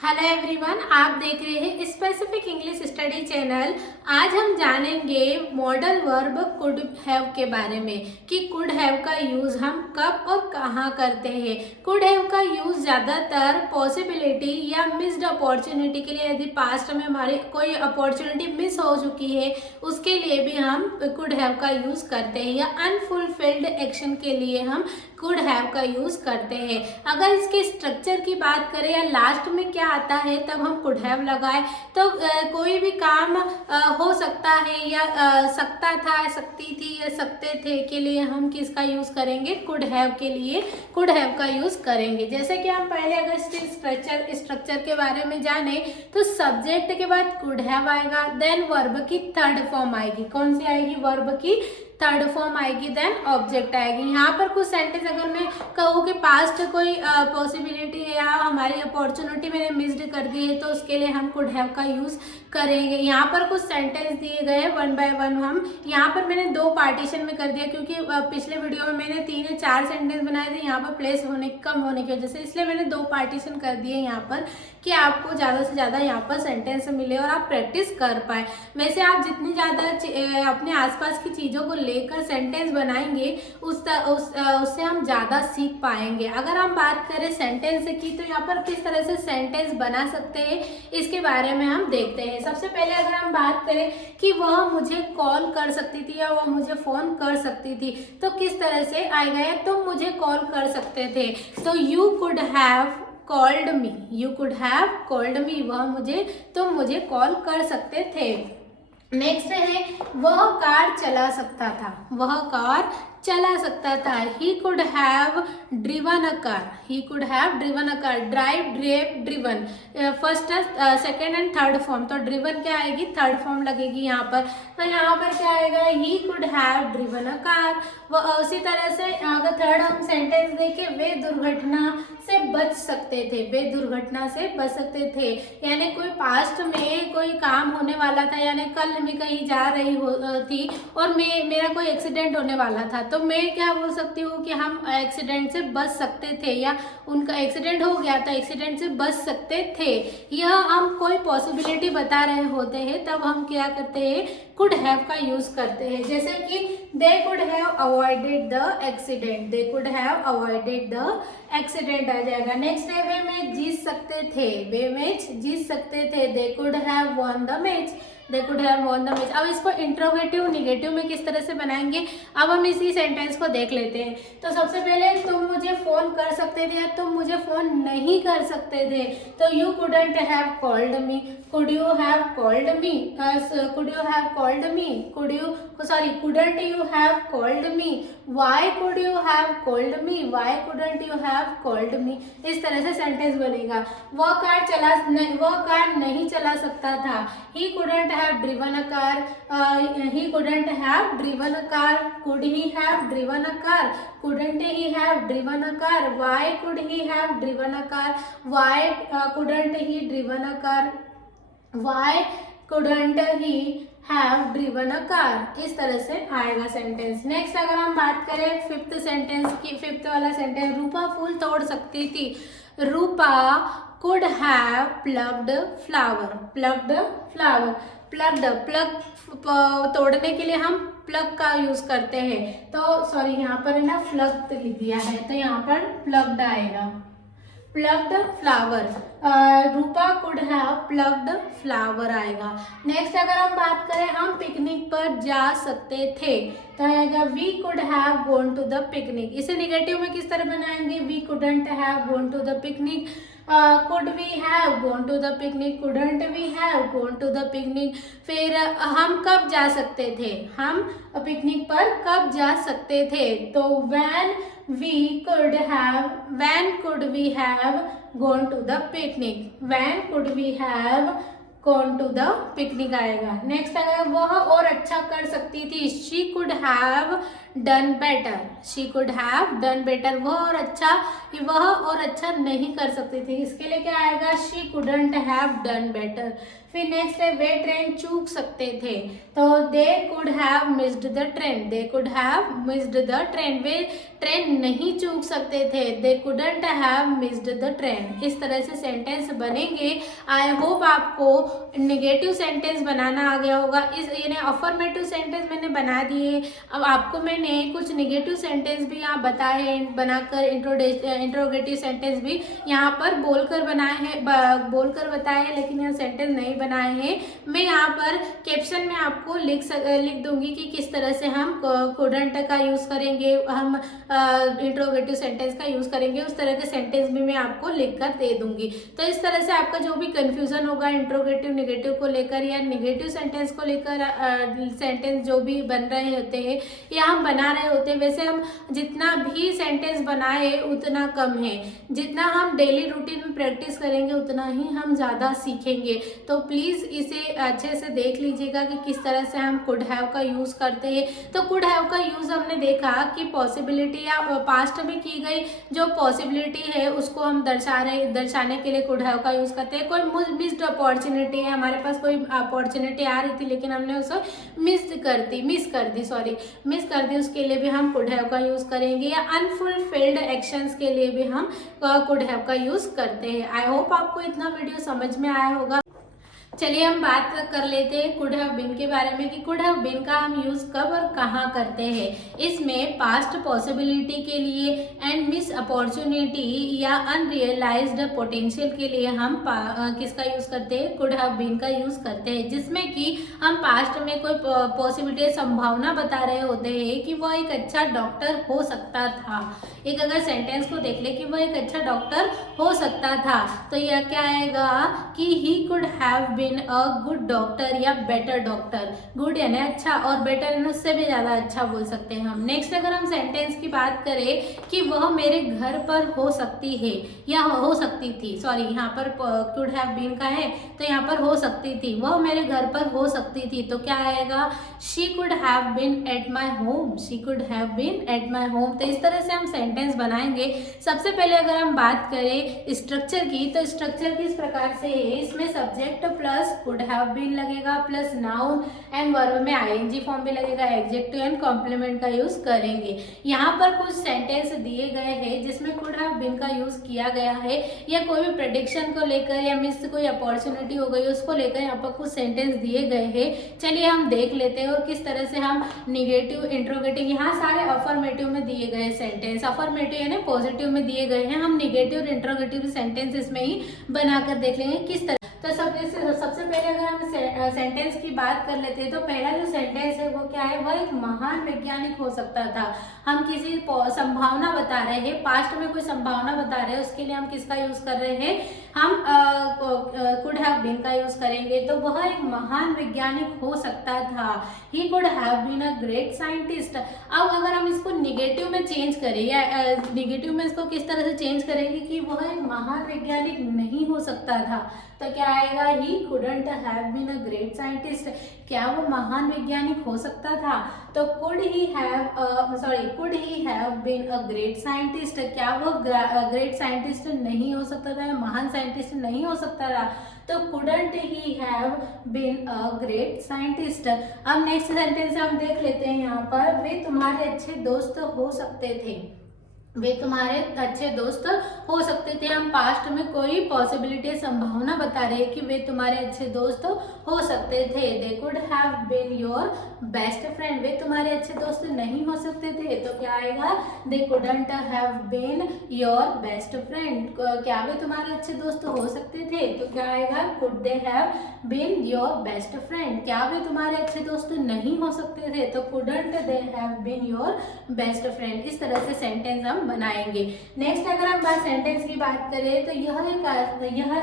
Hello everyone, आप देख रहे हैं स्पेसिफिक इंग्लिश स्टडी चैनल। आज हम जानेंगे मॉडल वर्ब कुड हैव के बारे में कि कुड हैव का यूज हम कब और कहाँ करते हैं। कुड हैव का यूज ज्यादातर पॉसिबिलिटी या मिस्ड अपॉर्चुनिटी के लिए, यदि पास्ट में हमारी कोई अपॉर्चुनिटी मिस हो चुकी है उसके लिए भी हम कुड हैव का यूज करते हैं, या अनफुलफिल्ड एक्शन के लिए हम कुड हैव का यूज करते हैं। अगर इसके स्ट्रक्चर की बात करें या लास्ट में क्या आता है तब हम कुड हैव लगाए तो कोई भी काम हो सकता है या सकता था, सकती थी या सकते थे के लिए हम किसका यूज करेंगे? कुड हैव के लिए कुड हैव का यूज करेंगे। जैसे कि हम पहले अगर स्ट्रक्चर के बारे में जाने तो सब्जेक्ट के बाद कुड हैव आएगा, देन वर्ब की थर्ड फॉर्म आएगी। कौन सी आएगी? वर्ब की थर्ड फॉर्म आएगी, देन ऑब्जेक्ट आएगी। यहाँ पर कुछ सेंटेंस अगर मैं कहूँ कि पास्ट कोई पॉसिबिलिटी है या हमारी अपॉर्चुनिटी मैंने मिस्ड कर दी है तो उसके लिए हम कुड हैव का यूज करेंगे। यहाँ पर कुछ सेंटेंस दिए गए हैं, वन बाय वन हम यहाँ पर मैंने दो पार्टीशन में कर दिया क्योंकि पिछले वीडियो में मैंने 3 या 4 सेंटेंस बनाए थे यहाँ पर प्लेस होने कम होने की वजह से, इसलिए मैंने दो पार्टीशन कर दिए यहाँ पर कि आपको ज़्यादा से ज़्यादा यहाँ पर सेंटेंस मिले और आप प्रैक्टिस कर पाए। वैसे आप जितनी ज़्यादा अपने आसपास की चीज़ों को लेकर सेंटेंस बनाएंगे उससे हम ज़्यादा सीख पाएंगे। अगर हम बात करें सेंटेंस की तो यहाँ पर किस तरह से सेंटेंस बना सकते हैं इसके बारे में हम देखते हैं। सबसे पहले अगर हम बात करें कि वह मुझे कॉल कर सकती थी या वह मुझे फ़ोन कर सकती थी तो किस तरह से आएगा? या तुम मुझे कॉल कर सकते थे तो you could have called me, you could have called me, तुम मुझे कॉल कर सकते थे। नेक्स्ट है वह कार चला सकता था, वह कार चला सकता था। He could have driven a car, he could have driven a car. Drive, drove, driven, first second and third form, तो ड्रिवन क्या आएगी? थर्ड फॉर्म लगेगी यहाँ पर। तो यहाँ पर क्या आएगा? ही could have driven a car. उसी तरह से अगर थर्ड हम सेंटेंस देखें, वे दुर्घटना से बच सकते थे, वे दुर्घटना से बच सकते थे। यानी कोई पास्ट में कोई काम होने वाला था, यानी कल मैं कहीं जा रही थी और मेरा कोई एक्सीडेंट होने वाला था तो मैं क्या बोल सकती हूँ कि हम एक्सीडेंट से बच सकते थे, या उनका एक्सीडेंट हो गया तो एक्सीडेंट से बच सकते थे। यह हम कोई पॉसिबिलिटी बता रहे होते हैं तब हम क्या करते हैं? कुड हैव का यूज करते हैं। जैसे कि they could have avoided the accident, they could have avoided the accident आ जाएगा। नेक्स्ट है वे मैच जीत सकते थे, वे मैच जीत सकते थे। They could have won the match, they could have won the match. अब इसको इंट्रोगेटिव निगेटिव में किस तरह से बनाएंगे अब हम इसी सेंटेंस को देख लेते हैं। तो सबसे पहले तुम मुझे फोन कर सकते थे या तुम मुझे फोन नहीं कर सकते थे तो you couldn't have called me, could you have called me, could you have called me, couldn't you have called me, why could you have called me, why couldn't you have called me. इस तरह से sentence बनेगा। वह car नहीं चला सकता था। ही couldn't have driven a car, he couldn't have driven a car. Could he have driven a car? Couldn't he have driven a car? Why could he have driven a car? Why couldn't he driven a car? Why couldn't he have driven a car? इस तरह से आएगा sentence. Next अगर हम बात करें fifth sentence की, fifth वाला सेंटेंस, रूपा फूल तोड़ सकती थी। रूपा could have plucked flower, plucked flower, plug तोड़ने के लिए हम प्लग का यूज करते हैं तो सॉरी यहाँ पर है ना प्लग लिख दिया है तो यहाँ पर प्लग्ड आएगा, plugged flower. Rupa could have plugged flower आएगा। नेक्स्ट अगर हम बात करें हम पिकनिक पर जा सकते थे तो आएगा we could have gone to the picnic. इसे निगेटिव में किस तरह बनाएंगे? We couldn't have gone to the picnic. Could we have gone to the picnic, couldn't we have gone to the picnic. फिर हम कब जा सकते थे? हम पिकनिक पर कब जा सकते थे तो when could we have gone to the picnic, when could we have gone to the picnic आएगा। नेक्स्ट अगर वह और अच्छा कर सकती थी, she could have done better, she could have done better, वह और अच्छा नहीं कर सकती थी, इसके लिए क्या आएगा, she couldn't have done better. फिर नेक्स्ट है वे ट्रेन चूक सकते थे, तो दे could have missed the train, they could have missed the train, way train नहीं चूक सकते थे, दे couldn't have missed the train. इस तरह से सेंटेंस बनेंगे। आई होप आपको नेगेटिव सेंटेंस बनाना आ गया होगा। इस यानी अफर्मेटिव सेंटेंस मैंने बना दिए, अब आपको मैंने कुछ नेगेटिव सेंटेंस भी यहाँ बताए हैं, बनाकर इंट्रोगेटिव सेंटेंस भी यहाँ पर बोलकर बनाए हैं, बोलकर बताए हैं, लेकिन यह सेंटेंस नहीं बनाए हैं। मैं यहाँ पर कैप्शन में आपको लिख दूंगी कि किस तरह से हम कुडंट का यूज करेंगे, हम इंट्रोगेटिव सेंटेंस का यूज करेंगे, उस तरह के सेंटेंस भी मैं आपको लिखकर दे दूंगी। तो इस तरह से आपका जो भी कंफ्यूजन होगा इंट्रोगेटिव नेगेटिव को लेकर या नेगेटिव सेंटेंस को लेकर, सेंटेंस जो भी बन रहे होते हैं या हम बना रहे होते हैं, वैसे हम जितना भी सेंटेंस बनाए उतना कम है, जितना हम डेली रूटीन में प्रैक्टिस करेंगे उतना ही हम ज़्यादा सीखेंगे। तो प्लीज़ इसे अच्छे से देख लीजिएगा कि किस तरह से हम कुड हैव का यूज़ करते हैं। तो कुड हैव का यूज़ हमने देखा कि पॉसिबिलिटी या पास्ट में की गई जो पॉसिबिलिटी है उसको हम दर्शाने के लिए कुड हैव का यूज़ करते हैं। कोई मिस्ड अपॉर्चुनिटी है, हमारे पास कोई अपॉर्चुनिटी आ रही थी लेकिन हमने उसे मिस कर दी, उसके लिए भी हम कुड हैव का यूज़ करेंगे। या अनफुलफिल्ड एक्शंस के लिए भी हम कुड हैव का यूज़ करते हैं। आई होप आपको इतना वीडियो समझ में आया होगा। चलिए हम बात कर लेते हैं कुड हैव बीन के बारे में कि कुड हैव बीन का हम यूज कब और कहाँ करते हैं। इसमें पास्ट पॉसिबिलिटी के लिए एंड मिस अपॉर्चुनिटी या अनरियलाइज्ड पोटेंशियल के लिए हम किसका यूज करते हैं, कुड हैव बीन का यूज करते हैं, जिसमें कि हम पास्ट में कोई पॉसिबिलिटी संभावना बता रहे होते हैं कि वह एक अच्छा डॉक्टर हो सकता था। एक अगर सेंटेंस को देख ले कि वह एक अच्छा डॉक्टर हो सकता था, तो यह क्या आएगा कि he could have been a good doctor या बेटर डॉक्टर। गुड यानी अच्छा और बेटर यानी उससे भी ज्यादा अच्छा बोल सकते हैं हम। नेक्स्ट अगर हम सेंटेंस की बात करें कि वह मेरे घर पर हो सकती है या हो सकती थी, सॉरी यहाँ पर कुड हैव बीन का है तो यहाँ पर हो सकती थी, वह मेरे घर पर हो सकती थी, तो क्या आएगा, she could have been at my home, she could have been at my home. तो इस तरह से हम सेंटेंस बनाएंगे। सबसे पहले अगर हम बात करें स्ट्रक्चर की, तो स्ट्रक्चर किस प्रकार से है, इसमें subject plus could have been लगेगा प्लस नाउन एंड वर्ब में आईएनजी फॉर्म भी लगेगा, एडजेक्टिव एंड कॉम्प्लीमेंट का यूज करेंगे। यहाँ पर कुछ सेंटेंस दिए गए हैं जिसमें कुड हैव बीन का यूज किया गया है, या कोई भी प्रेडिक्शन को लेकर या मिस कोई अपॉर्चुनिटी हो गई उसको लेकर यहाँ पर कुछ सेंटेंस दिए गए हैं। चलिए हम देख लेते हैं और किस तरह से हम निगेटिव इंट्रोगेटिव, यहाँ सारे अफर्मेटिव में दिए गए सेंटेंस, अफर्मेटिव यानी पॉजिटिव में दिए गए हैं, हम निगेटिव और इंट्रोगेटिव सेंटेंस इसमें ही बनाकर देख लेंगे किस तरह। तो सबसे पहले अगर हम सेंटेंस की बात कर लेते हैं तो पहला जो सेंटेंस है वो क्या है, वह एक महान वैज्ञानिक हो सकता था। हम किसी संभावना बता रहे हैं, पास्ट में कोई संभावना बता रहे हैं, उसके लिए हम किसका यूज कर रहे हैं, हम कुड हैव बीन का यूज करेंगे। तो वह एक महान वैज्ञानिक हो सकता था, he could have been a great scientist. अब अगर हम इसको निगेटिव में चेंज करें या निगेटिव में इसको किस तरह से चेंज करेंगे कि वह एक महान वैज्ञानिक नहीं हो सकता था, तो क्या आएगा, he couldn't have been a great scientist. क्या वो महान वैज्ञानिक हो सकता था, तो could he have been a great scientist. क्या वो ग्रेट साइंटिस्ट नहीं हो सकता था, महान साइंटिस्ट नहीं हो सकता था, तो couldn't he have been a great scientist. अब नेक्स्ट सेंटेंस हम देख लेते हैं। यहाँ पर वे तुम्हारे अच्छे दोस्त हो सकते थे, वे तुम्हारे अच्छे दोस्त हो सकते थे। हम पास्ट में कोई पॉसिबिलिटी संभावना बता रहे हैं कि वे तुम्हारे अच्छे दोस्त हो सकते थे। They could have been your best friend, वे तुम्हारे अच्छे दोस्त नहीं हो सकते थे, तो क्या आएगा, they couldn't have been your best friend. क्या वे तुम्हारे अच्छे दोस्त हो सकते थे, तो क्या आएगा, could they have been your best friend. क्या वे तुम्हारे अच्छे दोस्त नहीं हो सकते थे, तो couldn't they have been your best friend. इस तरह से सेंटेंस हम बनाएंगे। नेक्स्ट अगर हम सेंटेंस की बात करें तो यह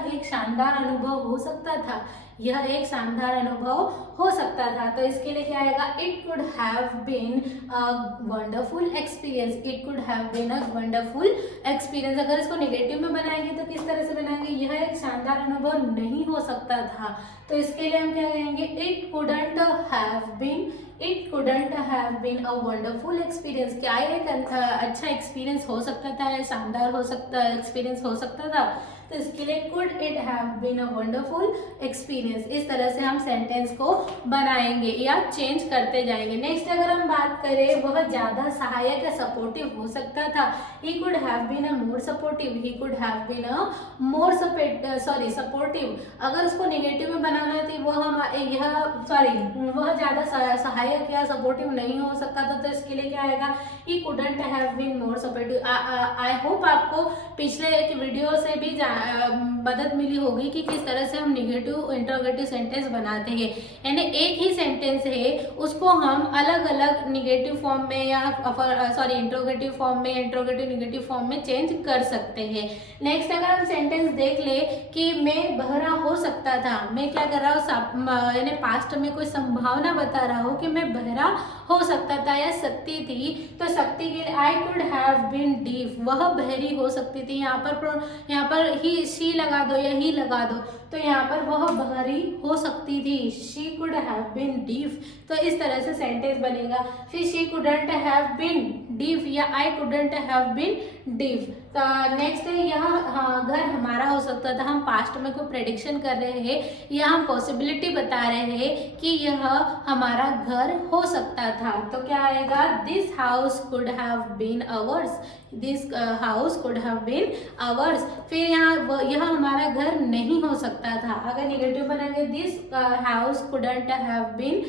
एक शानदार अनुभव हो सकता था, यह एक शानदार अनुभव हो सकता था, तो इसके लिए क्या आएगा, it could have been a wonderful experience, it could have been a wonderful experience. अगर इसको नेगेटिव में बनाएंगे तो किस तरह से बनाएंगे, यह एक शानदार अनुभव नहीं हो सकता था, तो इसके लिए हम क्या कहेंगे, it couldn't have been it couldn't have been a wonderful experience, क्या ये एक अच्छा एक्सपीरियंस हो सकता था, या शानदार हो सकता एक्सपीरियंस हो सकता था। तो इसके लिए could it have been a wonderful experience, इस तरह से हम सेंटेंस को बनाएंगे या चेंज करते जाएंगे। नेक्स्ट अगर हम बात करें, वह ज़्यादा सहायक या सपोर्टिव हो सकता था। He could have been a more supportive, he could have been a more supportive. अगर उसको नेगेटिव में बनाना है तो वह ज़्यादा सहायक या सपोर्टिव नहीं हो सकता था, तो इसके लिए क्या आएगा, he couldn't have been more supportive. I hope आपको पिछले एक वीडियो से भी मदद मिली होगी कि किस तरह से हम निगेटिव इंट्रोगेटिव सेंटेंस बनाते हैं, यानी एक ही सेंटेंस है उसको हम अलग अलग निगेटिव फॉर्म में या इंट्रोगेटिव फॉर्म में, इंट्रोगेटिव निगेटिव फॉर्म में चेंज कर सकते हैं। नेक्स्ट अगर हम सेंटेंस देख ले कि मैं बहरा हो सकता था, मैं क्या कर रहा हूँ, यानी पास्ट में कोई संभावना बता रहा हूँ कि मैं बहरा हो सकता था या सकती थी, तो सकती के लिए I could have been deaf, वह बहरी हो सकती थी। यहाँ पर ही शी लगा दो या ही लगा दो, तो यहाँ पर वह बहरी हो सकती थी, she could have been deaf, तो इस तरह से सेंटेंस बनेगा। फिर she couldn't have been deaf या I couldn't have been deaf. Next है यह घर हमारा हो सकता था, हम पास्ट में कोई प्रेडिक्शन कर रहे हैं या हम पॉसिबिलिटी बता रहे हैं कि यह हमारा घर हो सकता था, तो क्या आएगा, this house could have been ours, this house could have been ours. फिर यहाँ यह हमारा घर नहीं हो सकता था, अगर निगेटिव बनाएंगे this house couldn't have been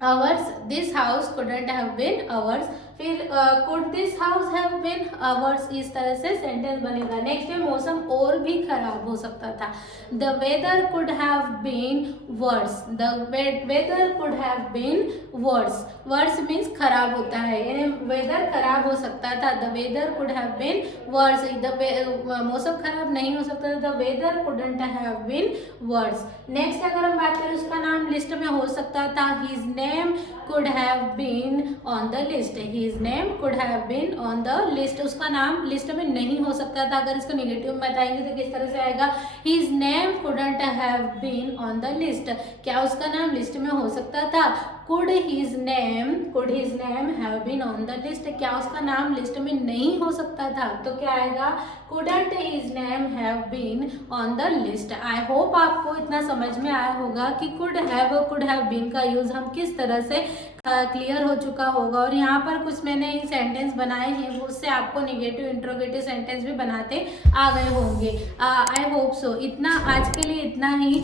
ours, this house couldn't have been ours. फिर could this house have been ours, इस तरह से सेंटेंस बनेगा। नेक्स्ट है मौसम और भी खराब हो सकता था, the weather could have been worse, the weather could have been worse, worse means खराब होता है, यानी वेदर खराब हो सकता था, the weather could have been worse, मौसम खराब नहीं हो सकता था, the weather couldn't have been worse. Next अगर हम बात करें, उसका नाम लिस्ट में हो सकता था, his name could have been on the list, his name could have been on the list, उसका नाम लिस्ट में नहीं हो सकता था। अगर इसको नेगेटिव में बताएंगे तो किस तरह से आएगा, his name couldn't have been on the list, क्या उसका नाम लिस्ट में हो सकता था, could his name have been on the list, क्या उसका नाम लिस्ट में नहीं हो सकता था, तो क्या आएगा, couldn't his name have been on the list. I hope आपको इतना समझ में आया होगा कि कुड हैव बीन का यूज हम किस तरह से क्लियर हो चुका होगा। और यहाँ पर कुछ मैंने सेंटेंस बनाए हैं, उससे आपको निगेटिव इंट्रोगेटिव सेंटेंस भी बनाते आ गए होंगे। I hope so. इतना आज के लिए इतना ही।